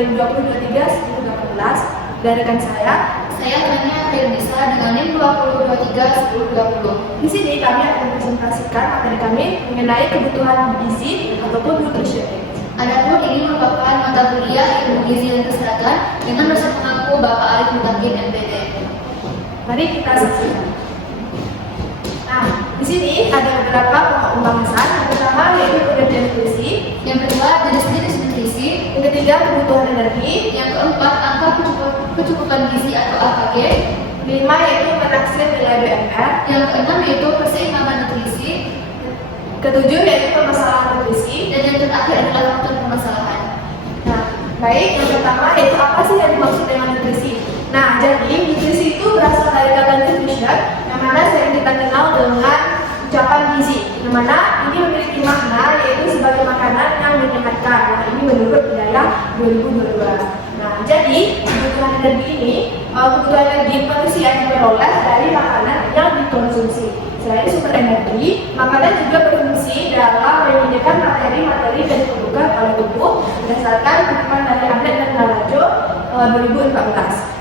NIM 2023-1018 dari rekan saya. Saya Tania Renisa dengan NIM 2023-1020. Di sini kami akan mempresentasikan materi kami mengenai kebutuhan gizi ataupun nutrition. Adapun ini merupakan mata kuliah ilmu gizi dan kesehatan dengan dosen pengaku Bapak Arif Mutakin MPD. Mari kita saksikan. Nah, di sini ada beberapa pokok pembahasan. Yang pertama yaitu pengertian nutrisi, yang kedua jenis-jenis nutrisi, yang ketiga kebutuhan energi, yang keempat angka kecukupan gizi atau AKG, kelima yaitu penaksiran nilai BMR, yang keenam yaitu keseimbangan nutrisi, ketujuh yaitu permasalahan nutrisi, dan yang terakhir adalah faktor permasalahan. Nah, baik, yang pertama yaitu apa sih yang dimaksud dengan nutrisi? Nah, jadi nutrisi itu berasal dari kata nutrition, yang mana sering kita kenal dengan ucapan gizi, yang mana ini memiliki makna yaitu sebagai makanan yang menyehatkan. Nah, ini menurut Hidayah 2022. Nah, jadi kebutuhan energi ini, kebutuhan energi manusia yang diperoleh dari makanan yang dikonsumsi. Selain sumber energi, makanan juga berfungsi dalam menyediakan materi-materi yang diperlukan oleh tubuh berdasarkan kutipan dari Ahmed dan Narajo 2014.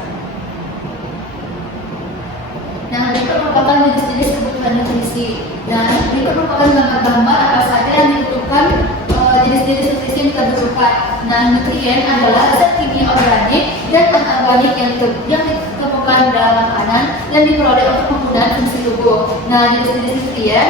Nah, berikut merupakan jenis-jenis kebutuhan nutrisi. Nah, berikut merupakan gambar-gambar apa saja yang dibutuhkan jenis-jenis nutrisi yang kita butuhkan. Nah, nutrien adalah zat kimia organik dan anorganik yang ditemukan dalam makanan yang diperoleh untuk penggunaan fungsi tubuh. Nah, jenis-jenis nutrien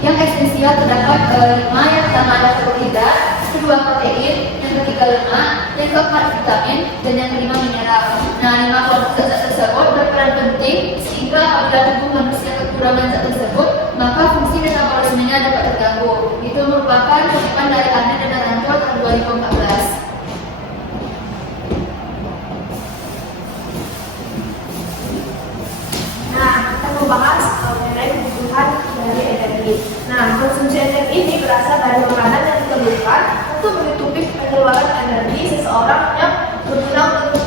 yang esensial terdapat 5, yang pertama ada karbohidrat, kedua protein, yang ketiga lemak, yang keempat vitamin, dan yang kelima mineral. Nah, 5 kelompok zat tersebut berperan penting sehingga apabila tubuh manusia kekurangan zat tersebut, maka fungsi metabolismenya dapat terganggu. Itu merupakan kutipan dari Ahmed dan Narajo tahun 2014. Nah, kita membahas mengenai kebutuhan dari energi. Nah, konsumsi energi ini berasal dari makanan yang diperlukan untuk menutupi pengeluaran energi seseorang yang berguna untuk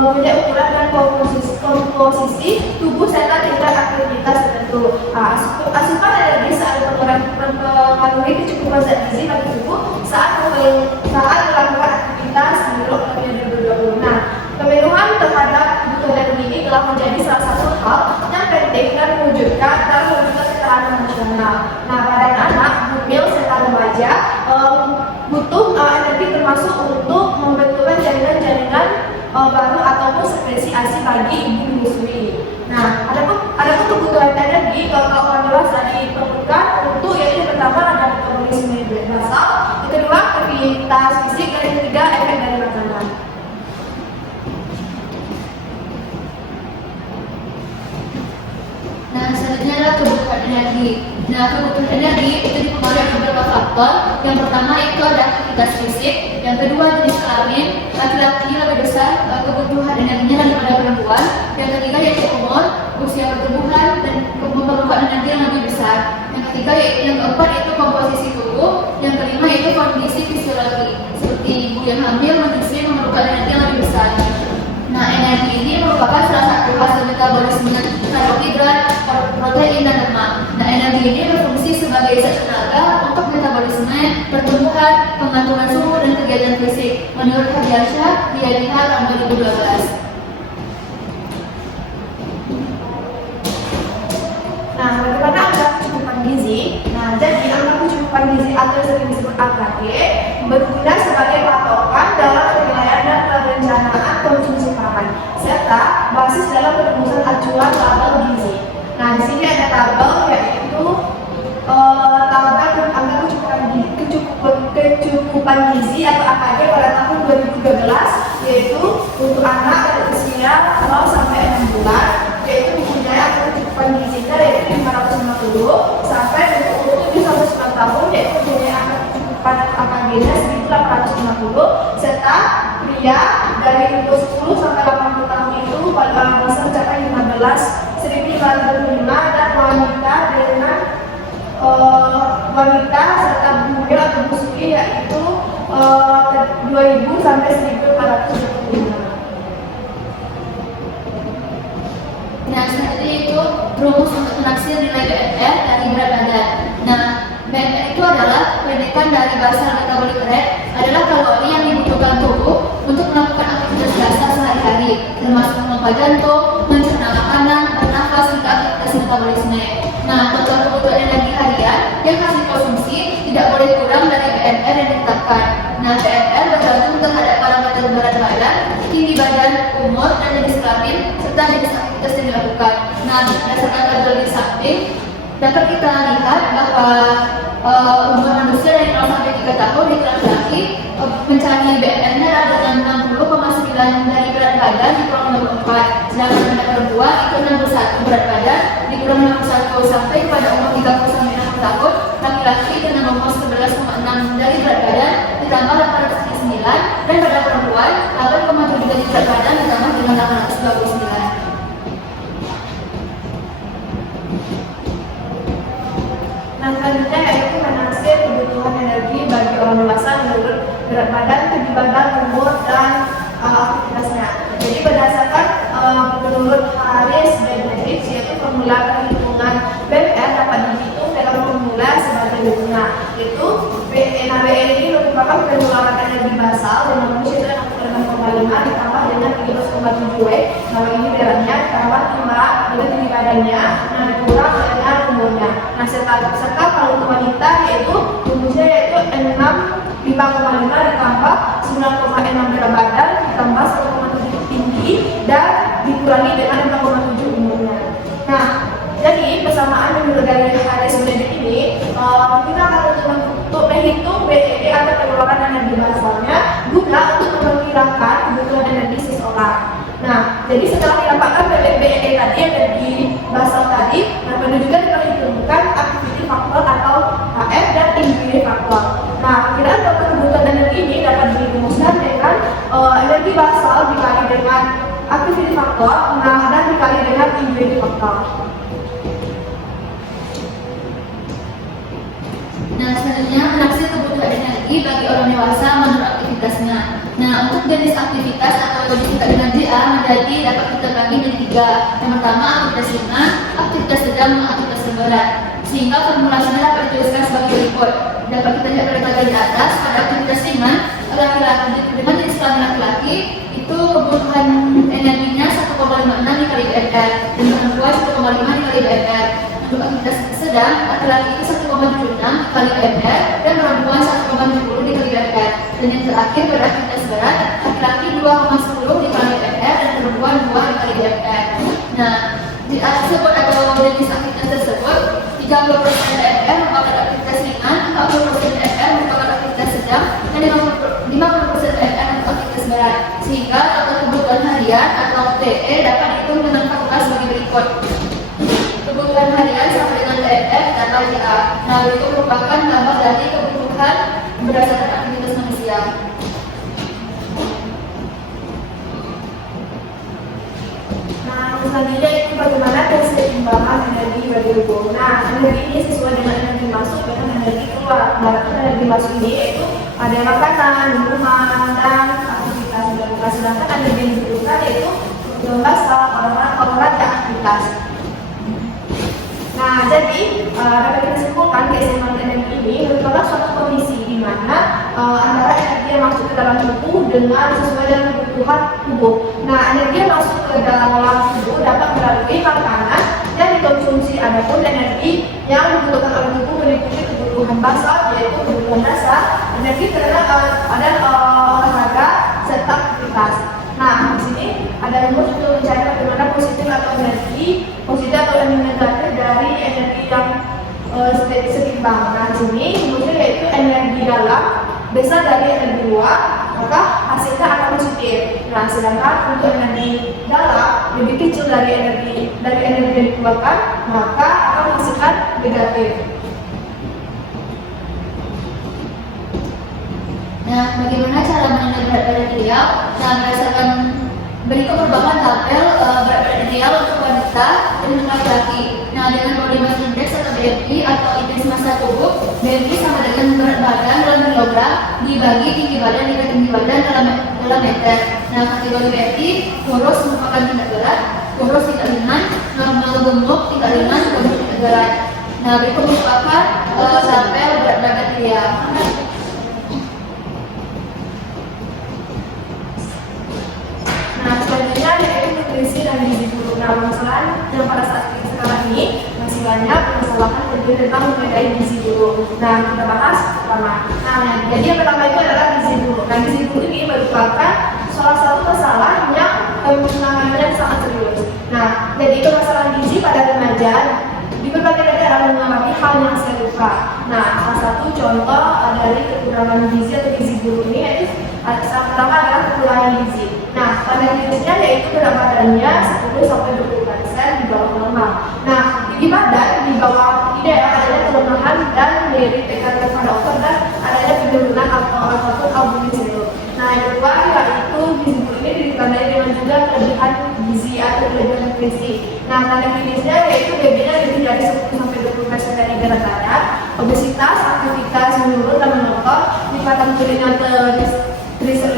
mempunyai ukuran dan komposisi tubuh serta tingkat aktivitas tertentu. Asupan energi saat mempengaruhi kecukupan zat gizi bagi tubuh saat melakukan aktivitas menurut tahun 2020. Nah, pemenuhan terhadap kebutuhan energi ini telah menjadi salah satu hal yang penting dan mewujudkan ketahanan nasional. Nah, pada anak, hamil serta remaja butuh energi termasuk untuk membentukkan jaringan-jaringan baru ataupun sekresi ASI bagi ibu menyusui. Nah, ada kebutuhan energi kalau orang dewasa diperlukan untuk yaitu pertama ada metabolisme basal, yang kedua aktivitas fisik, dan yang ketiga efek dari makanan. Nah, selanjutnya adalah kebutuhan energi. Nah, kebutuhan energi itu dipengaruhi oleh beberapa faktor. Yang pertama itu ada aktivitas fisik, yang kedua jenis kelamin, laki-laki lebih besar kebutuhan energinya daripada perempuan, yang ketiga yaitu umur, usia pertumbuhan, dan memerlukan energi yang lebih besar. Yang ketiga yaitu yang keempat yaitu komposisi tubuh, yang kelima yaitu kondisi fisiologi, seperti ibu yang hamil menyusui memerlukan energi yang lebih besar. Nah, energi ini merupakan salah satu hasil metabolisme karbohidrat, protein, dan lemak. Nah, energi ini berfungsi sebagai zat tenaga untuk metabolisme, pertumbuhan, pengaturan suhu, dan kegiatan fisik. Menurut Hadiansyah, di LDH tahun 2012. Nah, bagaimana angka kecukupan gizi? Nah, jadi angka kecukupan gizi atau yang sering disebut AKG berguna sebagai patokan dalam penilaian dan perencanaan konsumsi pangan serta basis dalam perumusan acuan tabel gizi. Nah, di sini ada tabel yaitu tabel angka kecukupan gizi atau AKG pada tahun 2013, yaitu untuk anak dari usia 0 sampai 6 bulan yaitu mempunyai angka kecukupan gizinya yaitu 550, sampai untuk 7 sampai 9 tahun yaitu mempunyai angka kecukupan AKG-nya 1850, serta pria dari umur 10 sampai 80 tahun itu bisa mencapai 15.505, dan wanita dengan wanita serta bumil atau busui yaitu 2.000 sampai 1.425. Nah, selanjutnya itu rumus untuk menaksir nilai BMR dari berat badan. Nah, BMR itu adalah pendidikan dari bahasa metabolic rate, adalah kalori yang dibutuhkan tubuh Nah, TNR bergantung terhadap parameter berat badan, tinggi badan, umur, dan jenis kelamin, serta jenis aktivitas yang dilakukan. Nah, berdasarkan tabel di samping, dapat kita lihat bahwa umur manusia dari 0 sampai 3 tahun di laki-laki pencarian BMR-nya adalah dengan 60,9 dari berat badan dikurang 64, sedangkan pada perempuan itu 61 berat badan dikurang 61 sampai pada umur 30 sampai 60 tahun, laki-laki dengan umur 11,6 dari berat badan ditambah 809, dan pada perempuan 8,7 dari berat badan ditambah dengan 829. Nah, selanjutnya yaitu menaksir kebutuhan energi bagi orang dewasa menurut berat badan, tinggi badan, umur, dan aktivitasnya. Jadi berdasarkan menurut Harris Benedict, yaitu formula perhitungan BMR dapat dihitung dalam formula sebagai berikutnya, yaitu BN ini merupakan pengeluaran energi basal dengan manusia dengan 6,5 ditambah dengan 13,7 W. Nah, ini beratnya ditambah 5 dengan tinggi badannya, nah dikurang dengan umurnya. Nah, serta kalau untuk wanita yaitu umurnya yaitu 5,5 ditambah 9,6 berat badan ditambah 1,7 tinggi dan dikurangi dengan 5,7 umurnya. Nah, jadi persamaan menurut dari Harris Benedict ini kita akan untuk menghitung BED atau pengeluaran energi basalnya guna untuk memperkirakan kebutuhan energi seseorang. Nah, jadi setelah didapatkan BED tadi energi basal tadi, nah perlu juga diperhitungkan activity factor atau HF dan injury factor. Nah, perkiraan total kebutuhan energi ini dapat dirumuskan dengan energi basal dikali dengan activity factor, nah dan dikali dengan injury factor. Nah, selanjutnya menaksir kebutuhan energi bagi orang dewasa menurut aktivitasnya. Nah, untuk jenis aktivitas atau disingkat dengan JA menjadi dapat kita bagi menjadi 3. Yang pertama aktivitas ringan, aktivitas sedang, aktivitas berat. Sehingga formulasinya dapat dituliskan sebagai berikut. Dapat kita lihat pada tabel di atas. Pada aktivitas ringan, laki-laki dengan jenis kelamin laki-laki itu kebutuhan energinya 1,56 dikali BMR dan perempuan 1,5 dikali BMR. Untuk aktivitas sedang, laki-laki itu 1,76 dikali BMR dan perempuan 1,70 dikali BMR. Dan yang terakhir pada aktivitas berat, laki-laki 2,10 dikali BMR dan perempuan 2 dikali BMR. Nah, di atas tersebut atau jenis aktivitas tersebut, 30% BMR merupakan aktivitas ringan, 40% BMR merupakan aktivitas sedang, dan 50% BMR untuk aktivitas berat. Sehingga total kebutuhan harian atau TE dapat dihitung dengan formula sebagai berikut. Kebutuhan harian sama dengan BMR ditambah JA. Nah, itu merupakan tambah dari kebutuhan berdasarkan aktivitas manusia. Nah, selanjutnya itu bagaimana keseimbangan energi bagi tubuh. Nah, energi ini sesuai dengan energi masuk dengan energi keluar. Nah, energi masuk ini yaitu ada makanan, minuman, dan aktivitas yang dilakukan. Sedangkan energi yang dibutuhkan yaitu kebutuhan basal, olahraga, aktivitas. Nah, jadi dapat kita simpulkan keseimbangan energi ini merupakan suatu kondisi di mana antara energi yang masuk ke dalam tubuh dengan sesuai dengan kebutuhan tubuh. Nah, energi yang masuk ke dalam tubuh dapat melalui makanan yang dikonsumsi. Adapun energi yang dibutuhkan oleh tubuh meliputi kebutuhan basal yaitu kebutuhan dasar, energi terhadap olahraga serta aktivitas. Nah, di sini ada rumus untuk mencari bagaimana positif atau energi positif atau energi negatif dari energi yang seimbang. Nah, di sini rumusnya yaitu energi dalam besar dari energi luar, maka hasilnya akan positif. Nah, sedangkan untuk energi dalam lebih kecil dari energi yang dikeluarkan, maka akan menghasilkan negatif. Nah, bagaimana cara menentukan berat badan ideal? Nah, berdasarkan berikut merupakan tabel berat badan ideal untuk wanita dan untuk laki-laki. Nah, dengan body mass index atau BMI atau indeks massa tubuh, BMI sama dengan berat badan dalam kilogram dibagi tinggi badan dikali tinggi badan dalam meter. Nah, kategori BMI kurus merupakan tidak berat, kurus tidak ringan, normal gemuk tidak ringan, gemuk tidak berat. Nah, berikut merupakan tabel berat badan ideal. Nah, selanjutnya yaitu nutrisi dan gizi buruk. Nah, permasalahan yang pada saat sekarang ini masih banyak masalah permasalahan penting tentang mengenai gizi dulu. Nah, kita bahas pertama. Nah, jadi yang pertama itu adalah gizi dulu. Nah, gizi dulu ini merupakan salah satu masalah yang penanganannya sangat serius. Nah, jadi permasalahan gizi pada remaja di berbagai negara mengalami hal yang serupa. Nah, salah satu contoh dari kekurangan gizi atau gizi buruk ini yaitu pertama adalah kekurangan gizi. Nah, pada gizinya yaitu berat badannya 10-20% di bawah normal. Nah, di badan di bawah ideal adanya kelemahan dan nyeri tekan pada otot dan adanya penurunan ataupun albumin sindrom. Nah, yang kedua yaitu gizi buruk ini ditandai dengan juga kelebihan gizi atau kelebihan nutrisi. Nah, tanda klinisnya yaitu BB-nya lebih dari 10-20% dari berat badan, obesitas, aktivitas menurun dan menurun, lipatan kulitnya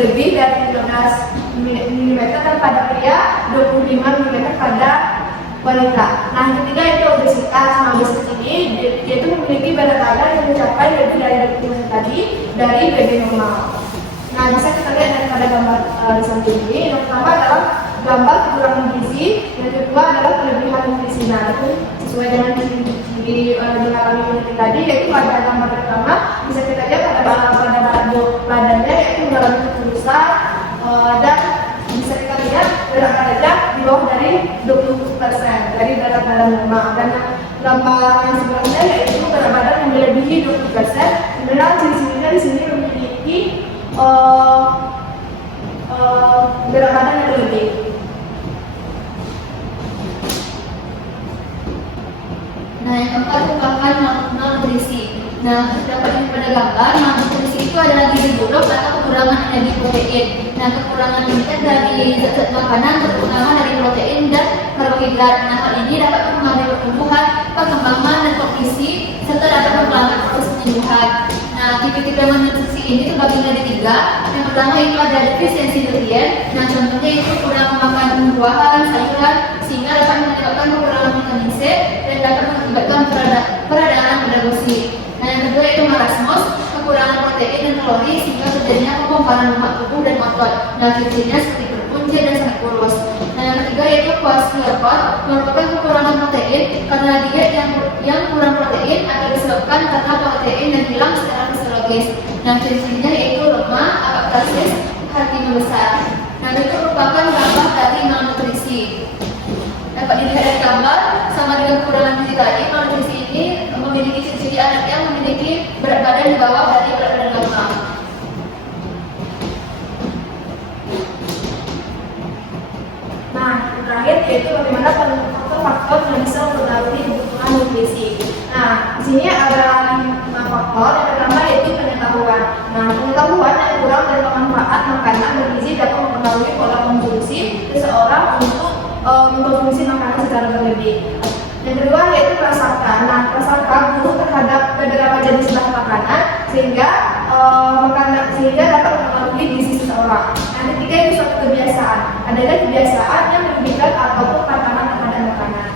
lebih dari 15 mm dan pada pria 25 mm pada wanita. Nah, yang ketiga itu obesitas. Nah, obesitas ini yaitu memiliki berat badan yang mencapai lebih dari 20% tadi dari BB normal. Nah, bisa kita lihat daripada gambar di samping ini. Yang pertama adalah gambar kekurangan gizi, yang kedua adalah kelebihan nutrisi. Nah, itu sesuai dengan ciri dialami peneliti tadi, yaitu pada gambar pertama bisa kita lihat pada badannya yaitu mengalami kekurusan dan bisa kita lihat berat badannya di bawah dari 20% dari berat badan normal. Dan gambar yang sebelumnya yaitu berat badan yang melebihi 20%. Sebenarnya ciri-cirinya di sini memiliki berat badan yang lebih. Nah, yang keempat merupakan malnutrisi. Nah, dapat pada gambar, malnutrisi itu adalah gizi buruk atau kekurangan energi protein. Nah, kekurangan ini dari zat-zat makanan, terutama dari protein dan karbohidrat. Nah, hal ini dapat mempengaruhi pertumbuhan, perkembangan dan kognisi, serta dapat memperlambat proses penyembuhan. Nah, tipe-tipe malnutrisi ini terbagi menjadi 3. Yang pertama itu ada defisiensi nutrien. Nah, contohnya itu kurang makan buah-buahan, sayuran, sehingga dapat menyebabkan kekurangan vitamin C dan dapat mengakibatkan peradangan pada gusi. Nah, yang kedua itu marasmus, kekurangan protein dan kalori sehingga terjadinya pembongkaran lemak tubuh dan otot. Nah, cirinya seperti berpunca dan sangat kurus. Nah, yang ketiga yaitu kwashiorkor, merupakan kekurangan protein karena diet yang kurang protein akan disebabkan karena protein yang hilang secara fisiologis. Nah, ciri-cirinya yaitu lemah, agak krasis, hati membesar. Nah, itu merupakan dampak dari malnutrisi. Dapat dilihat dari gambar, sama dengan kekurangan gizi tadi, malnutrisi ini memiliki ciri-ciri anak yang memiliki berat badan di bawah dari berat badan normal. Nah, yang terakhir yaitu bagaimana faktor-faktor yang bisa mempengaruhi kebutuhan nutrisi. Nah, di sini ada 5 faktor. Yang pertama yaitu pengetahuan. Nah, pengetahuan yang kurang dan manfaat makanan bergizi dapat mempengaruhi pola konsumsi seseorang untuk mengkonsumsi makanan secara berlebih. Yang kedua yaitu prasangka. Nah, prasangka buruk terhadap beberapa jenis bahan makanan sehingga dapat mempengaruhi gizi seseorang. Nah, ketiga itu suatu kebiasaan. Adalah kebiasaan yang merugikan ataupun pantangan terhadap makanan.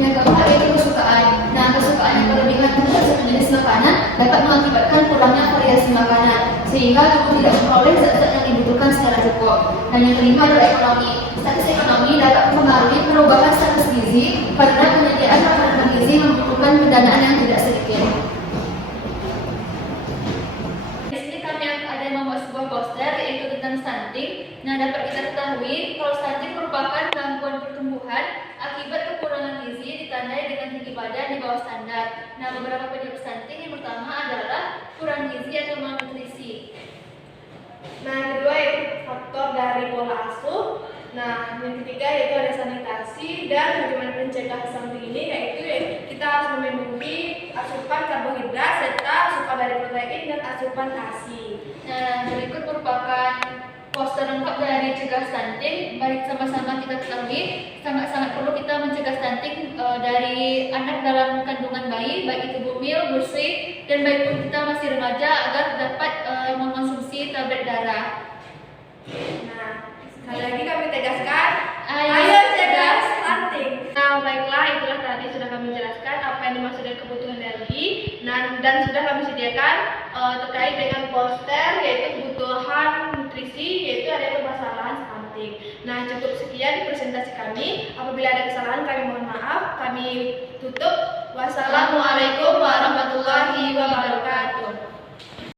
Yang keempat yaitu kesukaan. Nah, kesukaan yang berlebihan terhadap satu jenis makanan dapat mengakibatkan kurangnya variasi makanan sehingga tubuh tidak memperoleh zat-zat yang dibutuhkan secara cukup. Dan yang kelima adalah ekonomi. Status ekonomi dapat mempengaruhi perubahan status gizi karena penyediaan makanan bergizi membutuhkan pendanaan yang tidak sedikit. Di sini kami ada membuat sebuah poster yaitu tentang stunting. Nah, dapat kita ketahui kalau stunting merupakan gangguan pertumbuhan akibat kekurangan gizi ditandai dengan tinggi badan di bawah standar. Nah, beberapa penyebab stunting yang pertama adalah kurang gizi atau malnutrisi. Nah, yang kedua yaitu faktor dari pola asuh. Nah, yang ketiga yaitu ada sanitasi dan bagaimana mencegah stunting ini yaitu kita harus memenuhi asupan karbohidrat serta asupan dari protein dan asupan kalsium. Nah, berikut merupakan poster lengkap dari cegah stunting. Baik, sama-sama kita ketahui sangat-sangat perlu kita mencegah stunting dari anak dalam kandungan bayi, baik itu bumil, busui, dan baik pun kita masih remaja agar dapat mengonsumsi tablet darah. Nah, sekali lagi kami tegaskan, ayo cegah stunting. Nah, baiklah, itulah tadi sudah kami jelaskan apa yang dimaksud dengan kebutuhan energi. Nah, dan sudah kami sediakan terkait dengan poster yaitu kebutuhan nutrisi, yaitu ada permasalahan stunting. Nah, cukup sekian presentasi kami. Apabila ada kesalahan kami mohon maaf. Kami tutup. Wassalamualaikum warahmatullahi wabarakatuh.